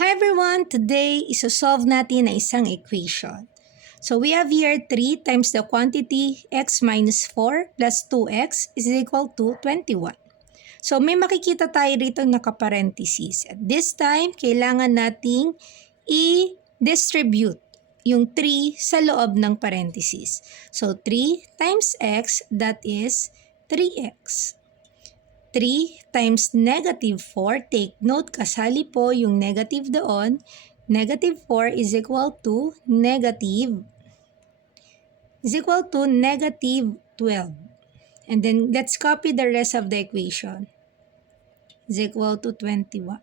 Hi everyone! Today, isosolve natin na isang equation. So we have here 3 times the quantity x minus 4 plus 2x is equal to 21. So may makikita tayo rito nakaparenthesis. At this time, kailangan nating i-distribute yung 3 sa loob ng parenthesis. So 3 times x, that is 3x. 3 times negative 4, take note, kasali po yung negative doon. Negative 4 is equal to negative 12. And then, let's copy the rest of the equation. Is equal to 21.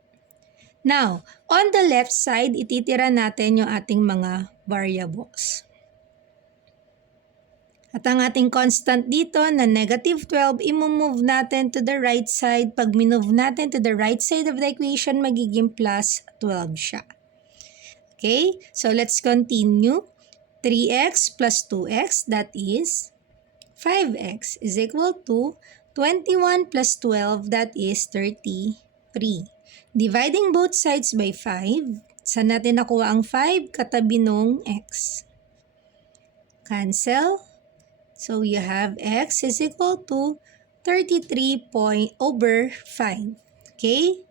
Now, on the left side, ititira natin yung ating mga variables. At ang ating constant dito na negative 12, i-move natin to the right side. Pag minove natin to the right side of the equation, magiging plus 12 siya. Okay, so let's continue. 3x plus 2x, that is 5x, is equal to 21 plus 12, that is 33. Dividing both sides by 5, saan natin nakuha ang 5? Katabi nung x. Cancel. So you have x is equal to 33 over 5. Okay?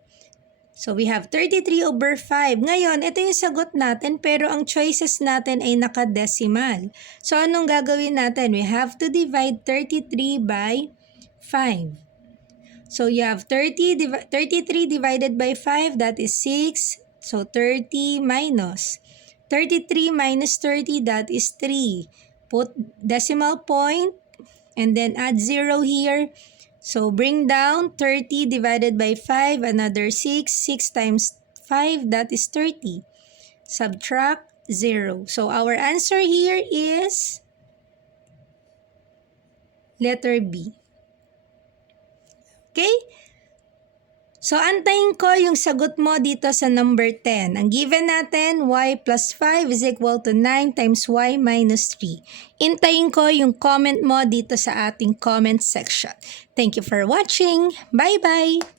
So we have 33 over 5. Ngayon, ito yung sagot natin pero ang choices natin ay nakadecimal. So anong gagawin natin? We have to divide 33 by 5. So you have 33 divided by 5, that is 6. So 30 minus 33 minus 30, that is 3. Put decimal point and then add 0 here. So bring down 30 divided by 5, another 6. 6 times 5, that is 30. Subtract 0. So our answer here is letter B. Okay? So, antayin ko yung sagot mo dito sa number 10. Ang given natin, y plus 5 is equal to 9 times y minus 3. Intayin ko yung comment mo dito sa ating comment section. Thank you for watching. Bye-bye!